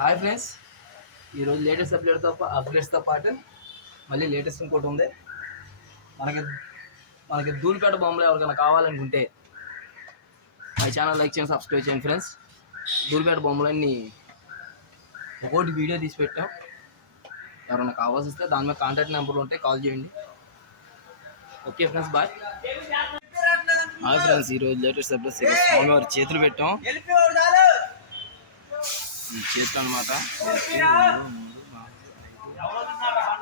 Hi friends, ఈరోజు latest అప్డేట్స్తో పాటు మళ్ళీ లేటెస్ట్ ఇంకోటి ఉంది. మనకి మనకి ధూళిపేట బొమ్మలు ఎవరికైనా కావాలనుకుంటే మా ఛానల్ లైక్ చేయండి, సబ్స్క్రైబ్ చేయండి ఫ్రెండ్స్. ధూళిపేట బొమ్మలన్నీ ఒకటి వీడియో తీసి పెట్టాం. ఎవరైనా కావాల్సి వస్తే దాని మీద కాంటాక్ట్ నెంబర్లు ఉంటే కాల్ చేయండి. Okay friends, bye. Hi friends, ఈరోజు లేటెస్ట్ అప్డేట్స్ స్వామివారి చేతులు పెట్టాం. ఈ చేతులు అనమాట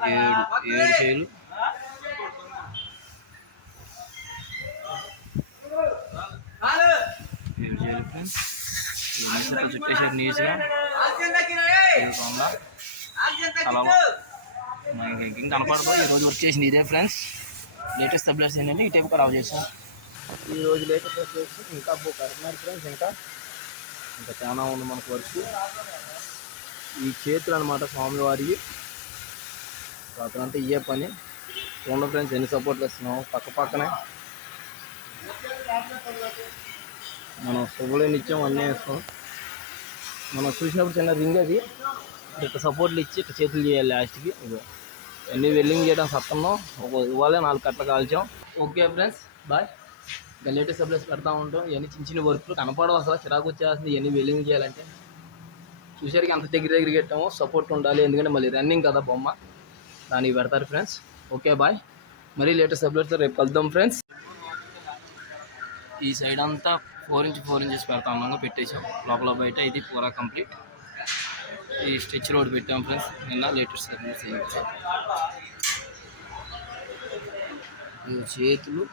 7 చేలు. ఫ్రెండ్స్ చుట్టేసారు నీట్గా. మనకి ఇంకేం కనపడదు. ఈరోజు వర్క్ చేసింది ఇదే ఫ్రెండ్స్. లేటెస్ట్ అప్డేట్స్ ఏంటంటే ఈ టైప్ ఖరాబ్ చేసాం. ఈరోజు లేటెస్ట్ అప్డేట్స్ ఇంకా కడుతున్నారు ఫ్రెండ్స్. ఇంకా చాలా ఉంది మనకు వర్క్. ఈ చేతులు అనమాట స్వామివారికి. అతనంతా ఇయ్యే పని. చూడండి ఫ్రెండ్స్, ఎన్ని సపోర్ట్లు ఇస్తున్నాం. పక్కనే మనం శుభ్రని ఇచ్చాం, అన్నీ వేస్తాం. మనం చూసినప్పుడు చిన్న రింగ్ అది ఇట్లా సపోర్ట్లు ఇచ్చి ఇట్లా చేతులు చేయాలి లాస్ట్కి. అన్నీ వెల్డింగ్ చేయడం సత్తున్నాం. ఇవాళ 4 కట్టలు కాల్చాం. Okay friends, bye. ఇంకా లేటెస్ట్ అప్డేట్స్ పెడతా ఉంటాం. ఇవన్నీ చిన్న వర్క్లు కనపడవు, అసలు చిరాకు వచ్చేస్తుంది ఇవన్నీ వెల్డింగ్ చేయాలంటే. చూసారికి అంత దగ్గర పెట్టాము. సపోర్ట్ ఉండాలి, ఎందుకంటే మళ్ళీ రన్నింగ్ కదా బొమ్మ, దానికి పెడతారు ఫ్రెండ్స్. Okay bye. మరీ లేటెస్ట్ అప్డేట్స్ రేపు కలుద్దాం ఫ్రెండ్స్. ఈ సైడ్ అంతా 4x4 ఇంచెస్ పెడతా ఉన్నాగా పెట్టేసాం. లోపల బయట ఇది పూరా కంప్లీట్. ఈ స్టిచ్ రోడ్ పెట్టాం ఫ్రెండ్స్. నిన్న లేటెస్ట్ అప్డేట్స్ చేతులు